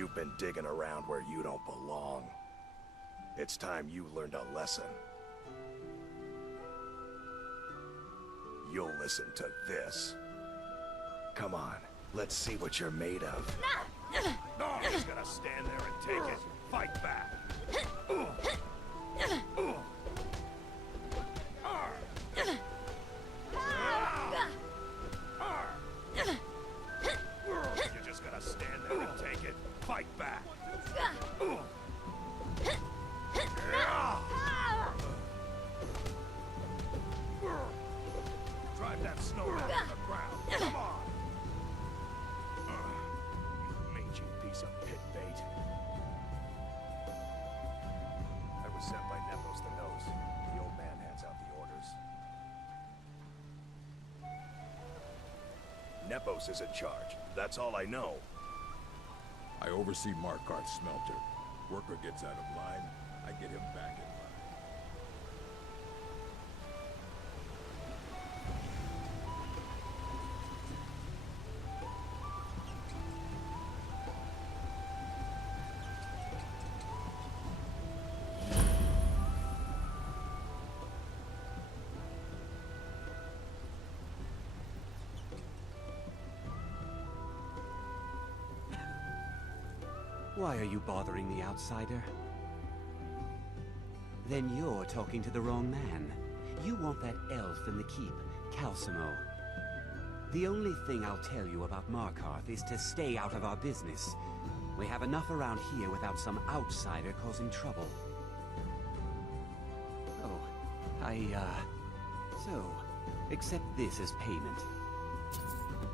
You've been digging around where you don't belong. It's time you learned a lesson. You'll listen to this. Come on, let's see what you're made of. Nami's gonna stand there and take it. Fight back. You're just gonna stand there and take it. Fight back. Drive that snow down to the ground. Come on. You mangy piece of pit bait. I was sent by Nepos the Nose. The old man hands out the orders. Nepos is in charge. That's all I know. I oversee Markarth's smelter. Worker gets out of line, I get him back in line. Why are you bothering the outsider? Then you're talking to the wrong man. You want that elf in the keep, Calcimo. The only thing I'll tell you about Markarth is to stay out of our business. We have enough around here without some outsider causing trouble. Oh, so, accept this as payment.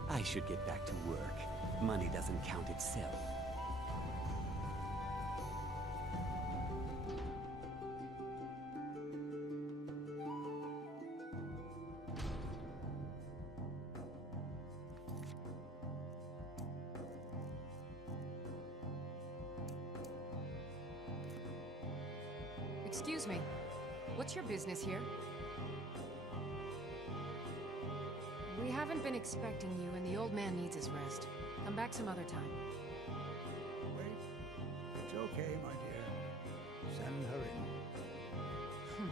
I should get back to work. Money doesn't count itself. Excuse me. What's your business here? We haven't been expecting you, and the old man needs his rest. Come back some other time. Wait. It's okay, my dear. Send her in.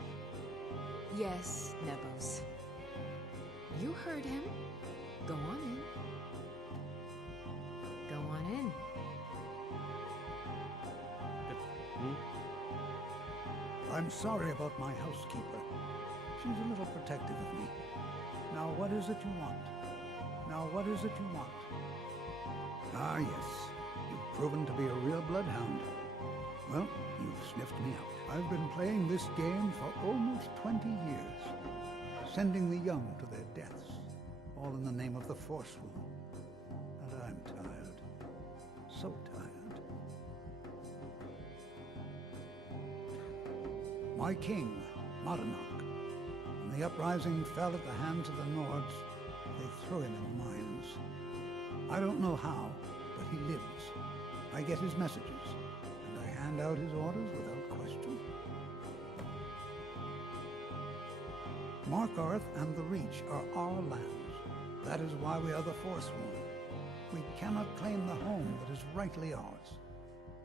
Yes, Nepos. You heard him. Go on in. Go on in. I'm sorry about my housekeeper. She's a little protective of me. Now what is it you want? Now what is it you want? Ah, yes. You've proven to be a real bloodhound. Well, you've sniffed me out. I've been playing this game for almost 20 years. Sending the young to their deaths. All in the name of the forsworn. And I'm tired. So tired. My king, Madanach, when the uprising fell at the hands of the Nords, they threw him in mines. I don't know how, but he lives. I get his messages, and I hand out his orders without question. Markarth and the Reach are our lands. That is why we are the forsworn. We cannot claim the home that is rightly ours.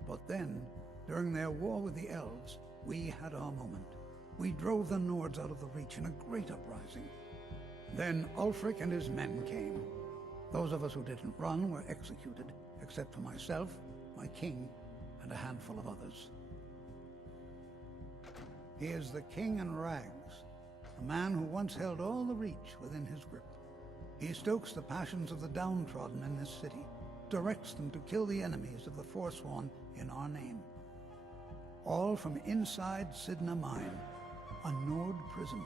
But then, during their war with the elves, we had our moment. We drove the Nords out of the Reach in a great uprising. Then Ulfric and his men came. Those of us who didn't run were executed, except for myself, my king, and a handful of others. He is the King in Rags, a man who once held all the Reach within his grip. He stokes the passions of the downtrodden in this city, directs them to kill the enemies of the forsworn in our name. All from inside Cidna mine, a Nord prison.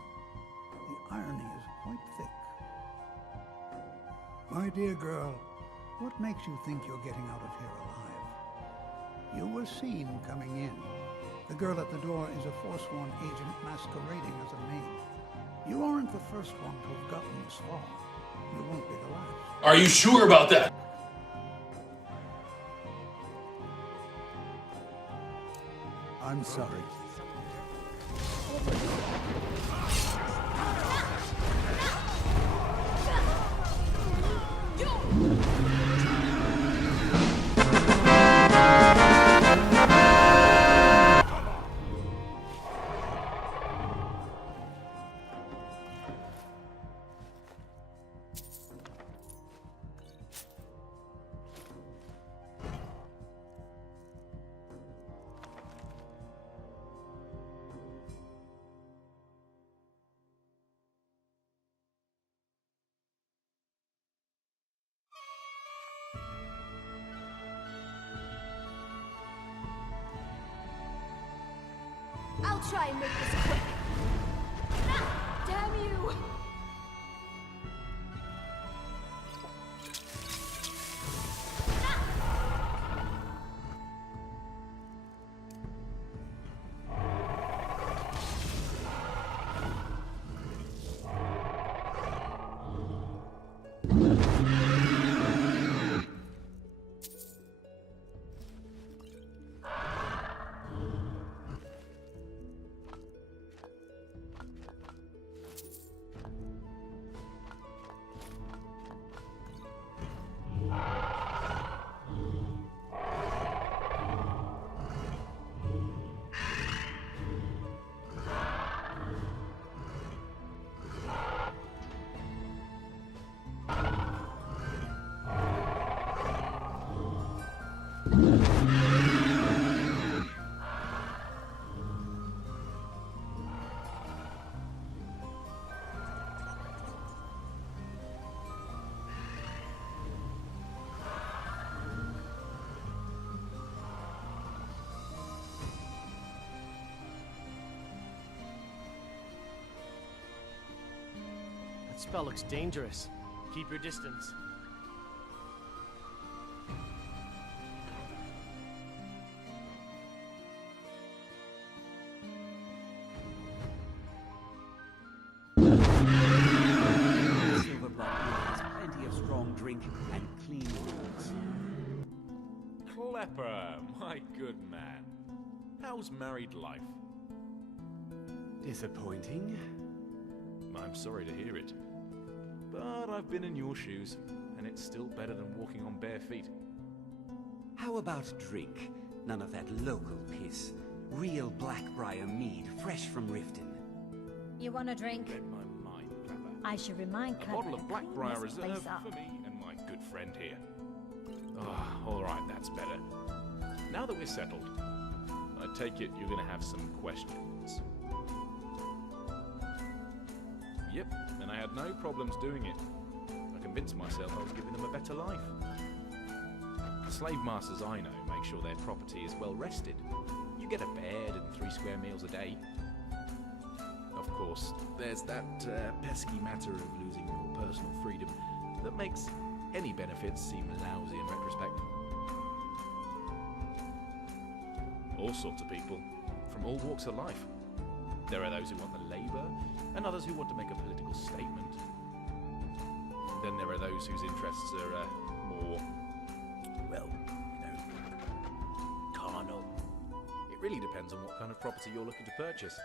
The irony is quite thick. My dear girl, what makes you think you're getting out of here alive? You were seen coming in. The girl at the door is a forsworn agent masquerading as a maid. You aren't the first one to have gotten this far. You won't be the last. Are you sure about that? I'm sorry. try and make this quick. Ah, damn you! That spell looks dangerous. Keep your distance. Silverblood has plenty of strong drink and clean wounds. Klepper, my good man. How's married life? Disappointing. I'm sorry to hear it. But I've been in your shoes, and it's still better than walking on bare feet. How about drink? None of that local piss. Real Blackbriar mead, fresh from Riften. You want a drink? Read my mind, Klepper. I should remind A Clever bottle of to clean Blackbriar this Reserve place up. for me and my good friend here. Oh, alright, that's better. Now that we're settled, I take it you're gonna have some questions. Yep, and I had no problems doing it. I convinced myself I was giving them a better life. The slave masters I know make sure their property is well rested. You get a bed and 3 square meals a day. Of course, there's that pesky matter of losing your personal freedom that makes any benefits seem lousy in retrospect. All sorts of people, from all walks of life. There are those who want the labour, and others who want to make a political statement. Then there are those whose interests are more, well, carnal. It really depends on what kind of property you're looking to purchase.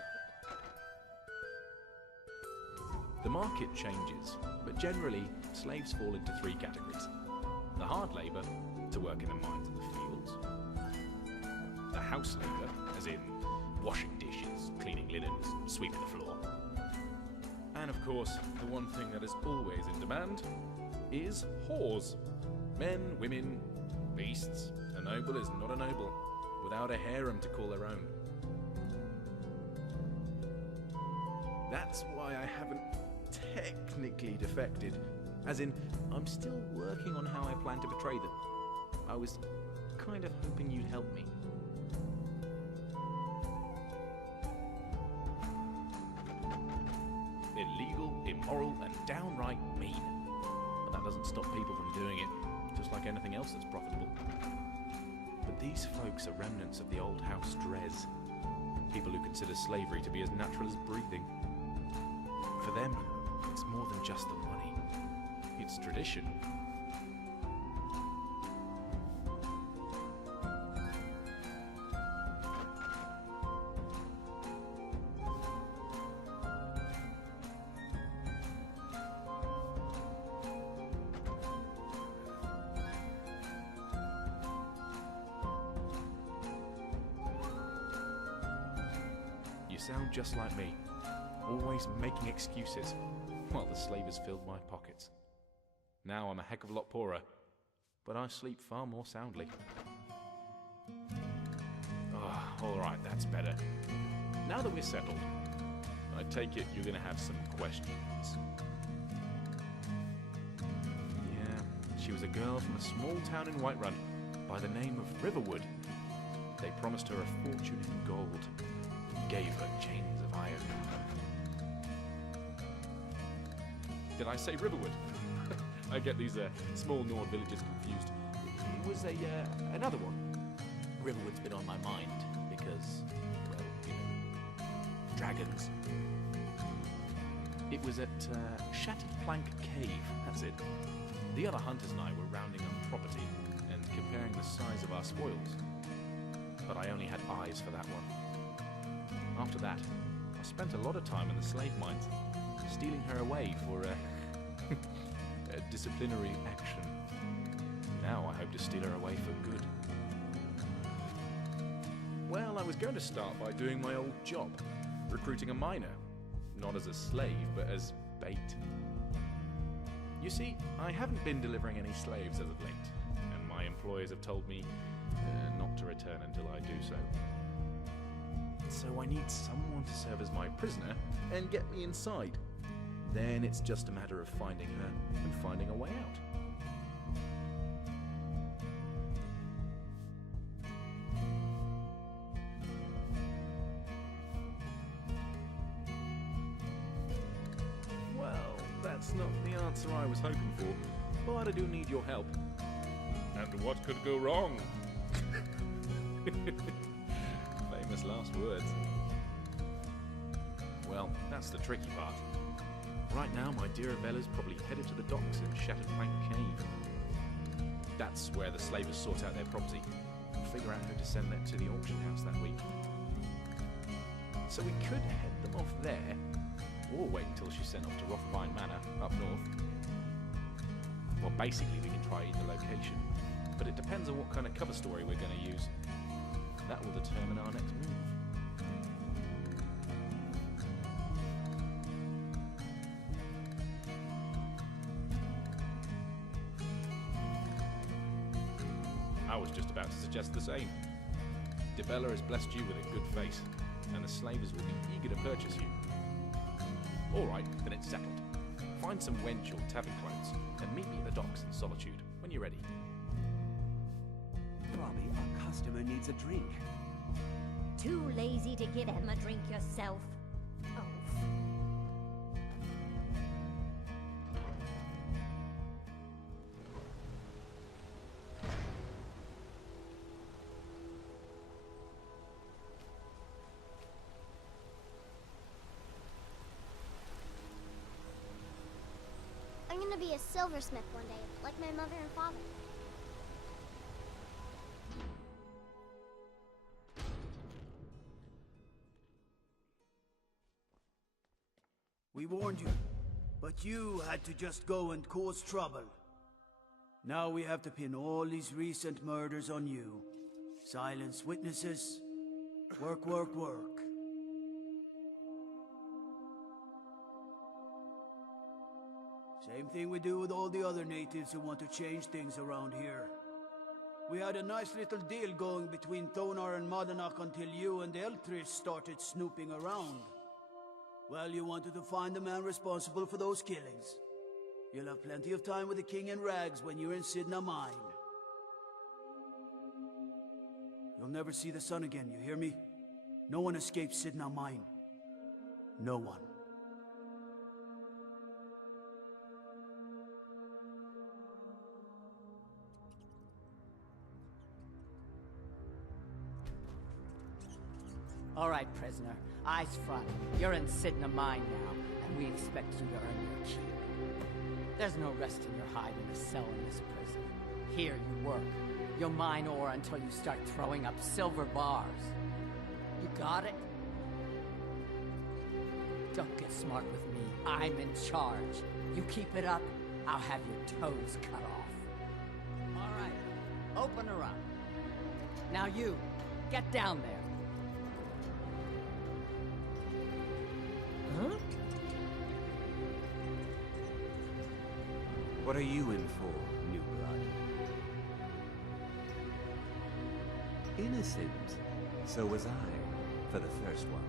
The market changes, but generally, slaves fall into 3 categories. The hard labour, to work in the mines and the fields. The house labour, as in washing dishes, cleaning linens, sweeping the floor. And of course, the one thing that is always in demand is whores. Men, women, beasts. A noble is not a noble without a harem to call their own. That's why I haven't technically defected. As in, I'm still working on how I plan to betray them. I was kind of hoping you'd help me. Illegal, immoral, and downright mean. But that doesn't stop people from doing it, just like anything else that's profitable. But these folks are remnants of the old House Drez. People who consider slavery to be as natural as breathing. For them, it's more than just the money. It's tradition. You sound just like me, always making excuses, while the slavers filled my pockets. Now I'm a heck of a lot poorer, but I sleep far more soundly. Oh, alright, that's better. Now that we're settled, I take it you're gonna have some questions. Yeah, she was a girl from a small town in Whiterun by the name of Riverwood. They promised her a fortune in gold. gave her chains of iron. Did I say Riverwood? I get these small Nord villages confused. It was another one. Riverwood's been on my mind because, well, you know, dragons. It was at Shattered Plank Cave, that's it. The other hunters and I were rounding up property and comparing the size of our spoils. But I only had eyes for that one. After that, I spent a lot of time in the slave mines, stealing her away for a disciplinary action. Now I hope to steal her away for good. Well, I was going to start by doing my old job, recruiting a miner. Not as a slave, but as bait. You see, I haven't been delivering any slaves as of late, and my employers have told me not to return until I do so. So I need someone to serve as my prisoner and get me inside. Then it's just a matter of finding her and finding a way out. That's not the answer I was hoping for, but I do need your help. And what could go wrong? Famous last words. Well, that's the tricky part. Right now, my dear Bella's probably headed to the docks in Shattered Plank Cave. That's where the slavers sort out their property and figure out how to send that to the auction house that week. So we could head them off there, or wait until she's sent off to Rothpine Manor, up north. Well, basically we can try either location, but it depends on what kind of cover story we're going to use. That will determine our next move. I was just about to suggest the same. DeBella has blessed you with a good face, and the slavers will be eager to purchase you. Alright, then it's settled. Find some wench or tavern clothes, and meet me at the docks in Solitude, when you're ready. Robbie, our customer needs a drink. Too lazy to give him a drink yourself. Oh. I'm gonna be a silversmith one day, like my mother and father. We warned you, but you had to just go and cause trouble. Now we have to pin all these recent murders on you. Silence witnesses. Work, work, work. Same thing we do with all the other natives who want to change things around here. We had a nice little deal going between Thonar and Madanach until you and Elthris started snooping around. Well, you wanted to find the man responsible for those killings. You'll have plenty of time with the king in rags when you're in Cidna mine. You'll never see the sun again, you hear me? No one escapes Cidna mine. No one. All right, prisoner. Eyes front. You're in Cidna mine now, and we expect you to earn your keep. There's no rest in your hide in a cell in this prison. Here you work. You'll mine ore until you start throwing up silver bars. You got it? Don't get smart with me. I'm in charge. You keep it up, I'll have your toes cut off. All right. Open her up. Now you, get down there. Huh? What are you in for, new blood? Innocent. So was I, for the first one.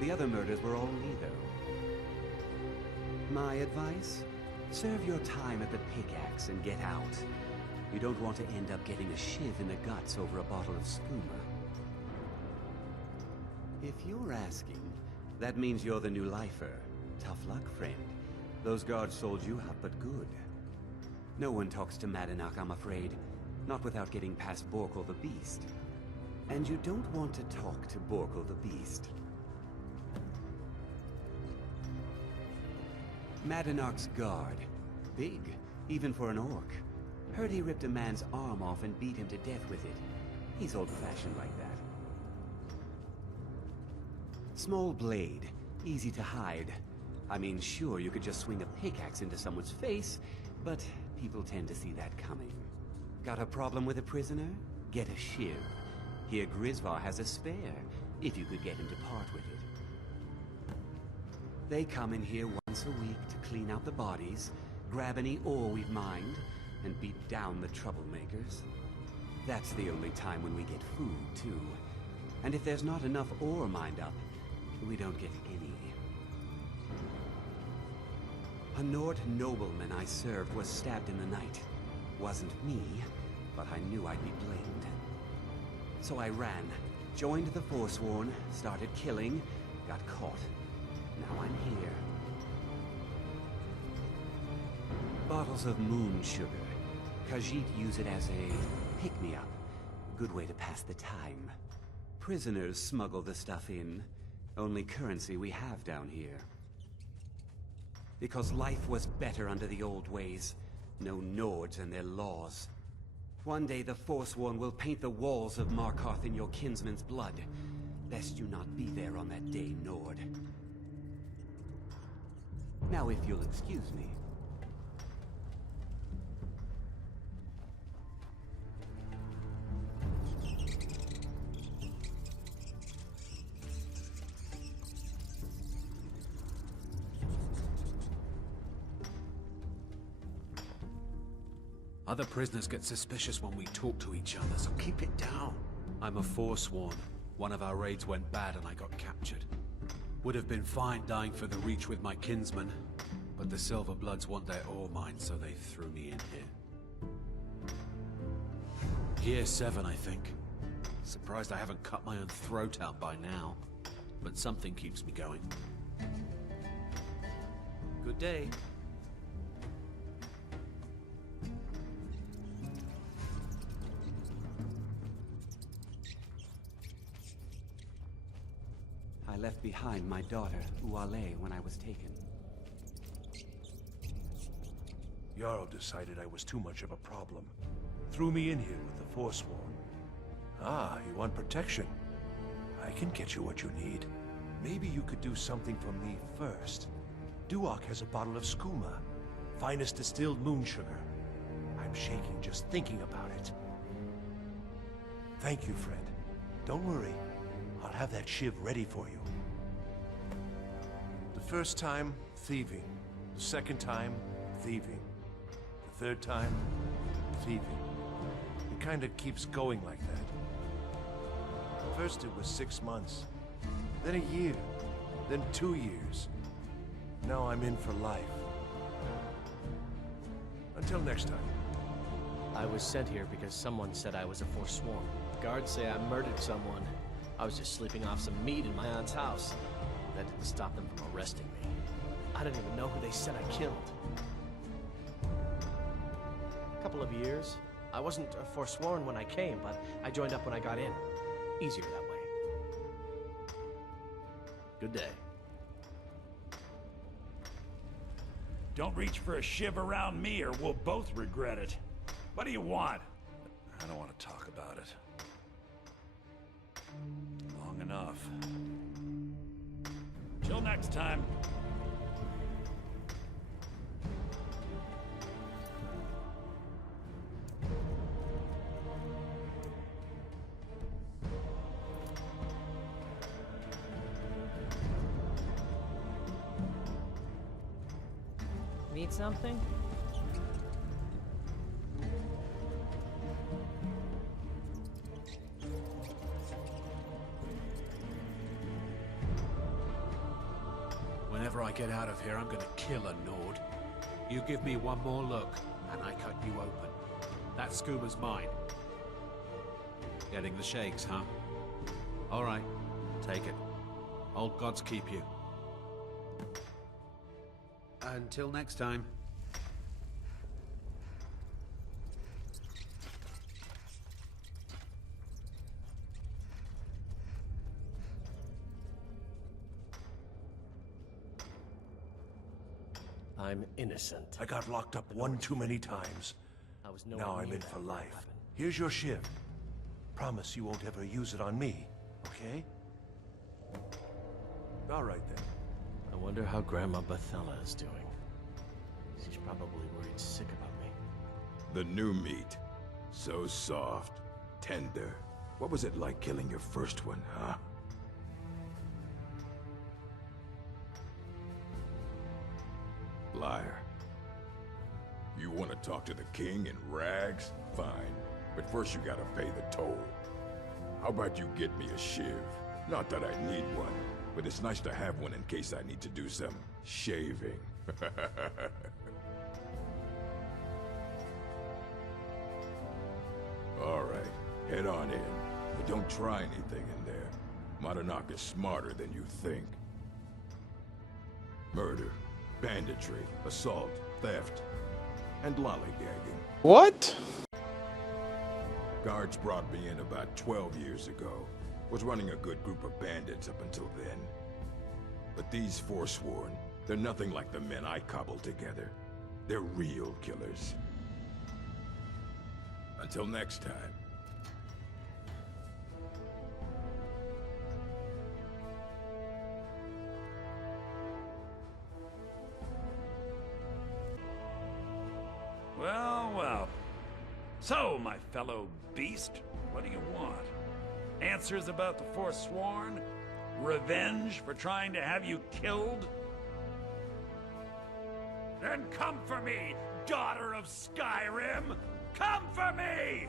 The other murders were all neither. My advice? Serve your time at the pickaxe and get out. You don't want to end up getting a shiv in the guts over a bottle of spuma. If you're asking, that means you're the new lifer. Tough luck, friend. Those guards sold you out, but good. No one talks to Madanach, I'm afraid. Not without getting past Borkul the Beast. And you don't want to talk to Borkul the Beast. Madanach's guard. Big, even for an orc. Heard he ripped a man's arm off and beat him to death with it. He's old-fashioned like that. Small blade, easy to hide. I mean, sure, you could just swing a pickaxe into someone's face, but people tend to see that coming. Got a problem with a prisoner? Get a shiv. Here Grisvar has a spare, if you could get him to part with it. They come in here once a week to clean out the bodies, grab any ore we've mined, and beat down the troublemakers. That's the only time when we get food, too. And if there's not enough ore mined up, we don't get any. A Nord nobleman I served was stabbed in the night. Wasn't me, but I knew I'd be blamed. So I ran, joined the Forsworn, started killing, got caught. Now I'm here. Bottles of moon sugar. Khajiit use it as a pick-me-up. Good way to pass the time. Prisoners smuggle the stuff in. Only currency we have down here. Because life was better under the old ways. No Nords and their laws. One day the Forsworn will paint the walls of Markarth in your kinsman's blood. Best you not be there on that day, Nord. Now if you'll excuse me. Other prisoners get suspicious when we talk to each other, so keep it down. I'm a forsworn. One of our raids went bad and I got captured. Would have been fine dying for the Reach with my kinsman, but the Silverbloods want their ore mine, so they threw me in here. Year 7, I think. Surprised I haven't cut my own throat out by now, but something keeps me going. Good day. I left behind my daughter, Uale, when I was taken. Jarl decided I was too much of a problem. Threw me in here with the Forsworn. Ah, you want protection? I can get you what you need. Maybe you could do something for me first. Duak has a bottle of skooma. Finest distilled moon sugar. I'm shaking just thinking about it. Thank you, friend. Don't worry. I'll have that shiv ready for you. The first time, thieving. The second time, thieving. The third time, thieving. It kinda keeps going like that. First it was 6 months, then a year, then 2 years. Now I'm in for life. Until next time. I was sent here because someone said I was a forsworn. Guards say I murdered someone. I was just sleeping off some meat in my aunt's house. That didn't stop them from arresting me. I don't even know who they said I killed. A couple of years. I wasn't a forsworn when I came, but I joined up when I got in. Easier that way. Good day. Don't reach for a shiv around me or we'll both regret it. What do you want? I don't want to talk about it. Long enough. Till next time. Need something? Whenever I get out of here, I'm gonna kill a Nord. You give me one more look, and I cut you open. That scuba's mine. Getting the shakes, huh? All right, take it. Old gods keep you. Until next time. I'm innocent. I got locked up one too many times. I was Now I'm in for life. Here's your shiv. Promise you won't ever use it on me, okay? All right then. I wonder how Grandma Bethella is doing. She's probably worried sick about me. The new meat. So soft, tender. What was it like killing your first one, huh? Liar. You want to talk to the king in rags? Fine. But first you gotta pay the toll. How about you get me a shiv? Not that I need one, but it's nice to have one in case I need to do some shaving. All right, head on in. But don't try anything in there. Madanach is smarter than you think. Murder, banditry, assault, theft, and lollygagging. What? Guards brought me in about 12 years ago. Was running a good group of bandits up until then. But these forsworn, they're nothing like the men I cobbled together. They're real killers. Until next time. Well, well. So, my fellow beast, what do you want? Answers about the forsworn? Revenge for trying to have you killed? Then come for me, daughter of Skyrim! Come for me!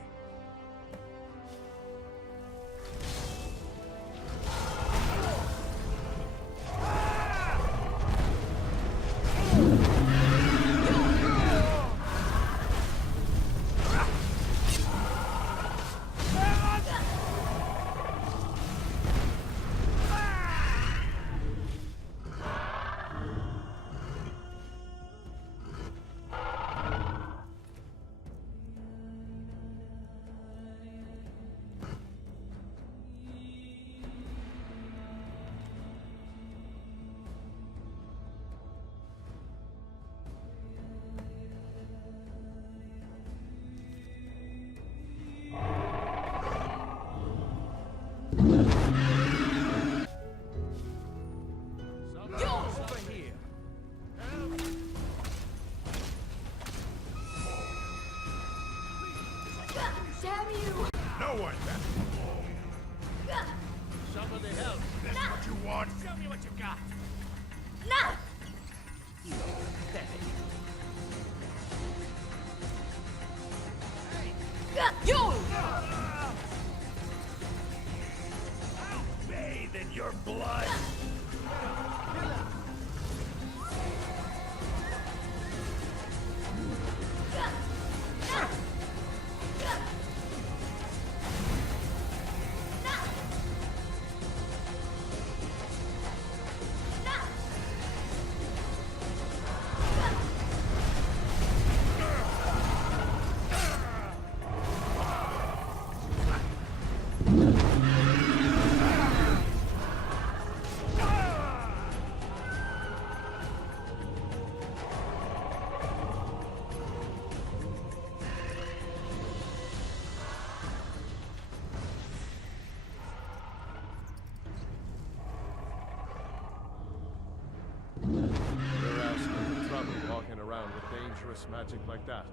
Dangerous magic like that.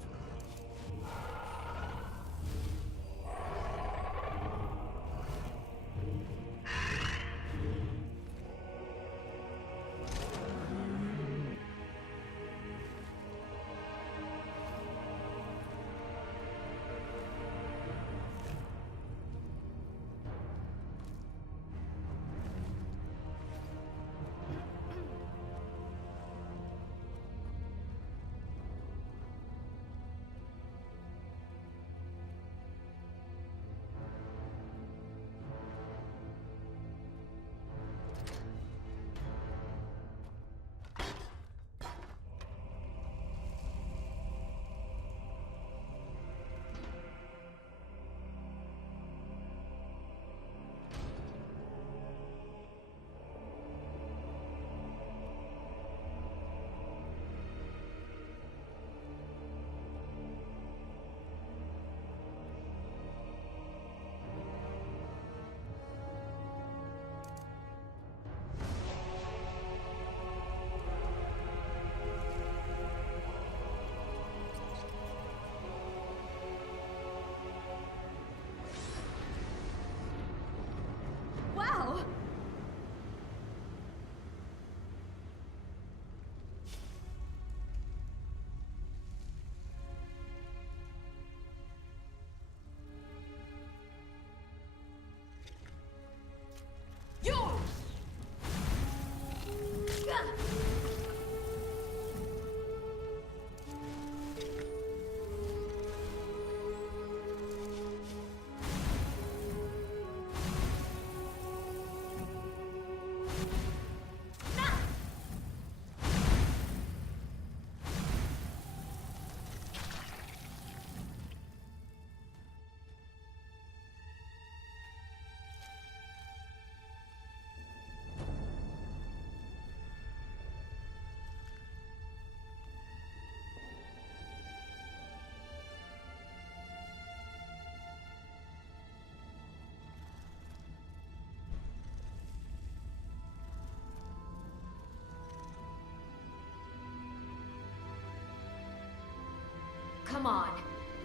Come on.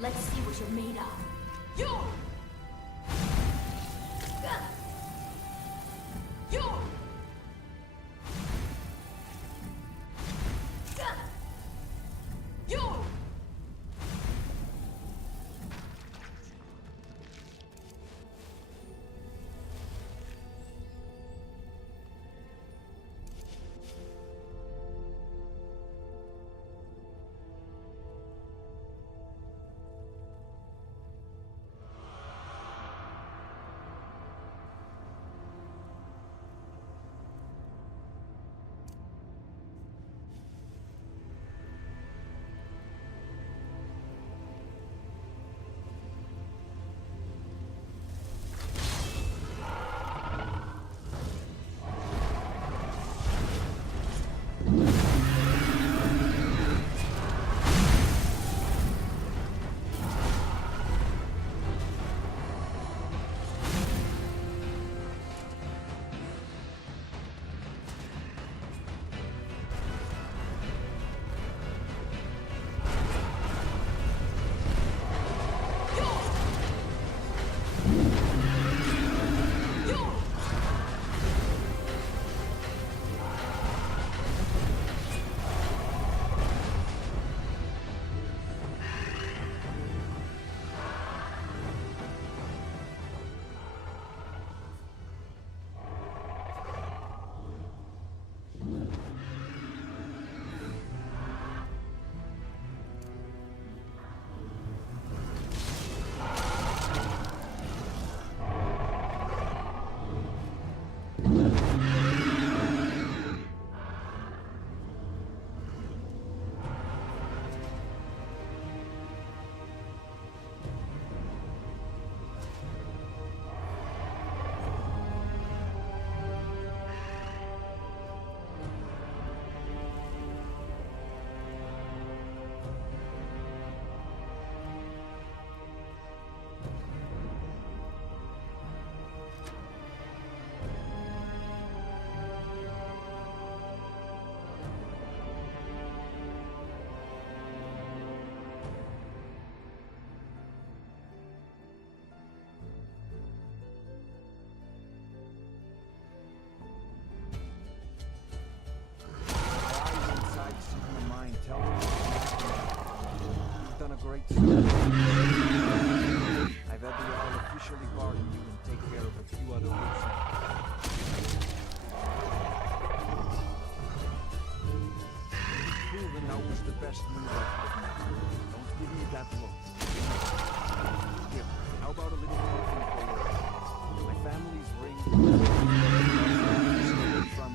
Let's see what you're made of. You! You! You! Great service. I've had the Isle officially pardon you and take care of a few other loose ends. Proven that was the best move I could have made. Don't give me that look. Here, how about a little something for you? My family's ring from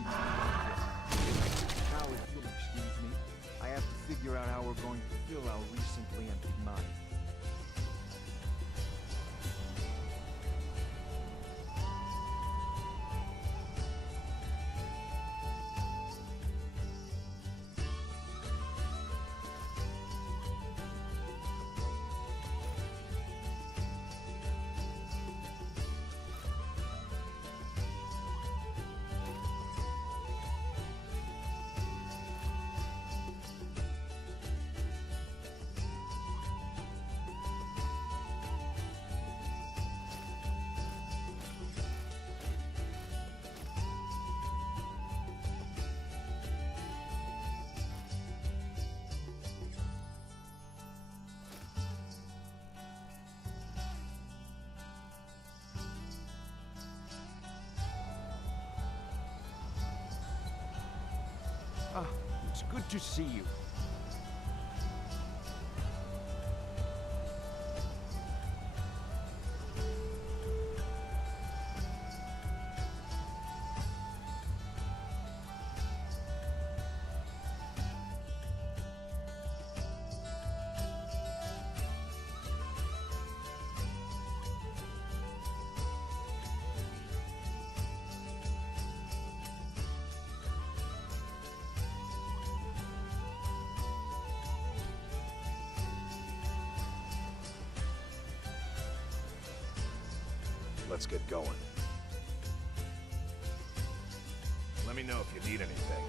now, if you'll excuse me, I have to figure out how we're going to fill our recently emptied mine. Ah, it's good to see you. Let's get going. Let me know if you need anything.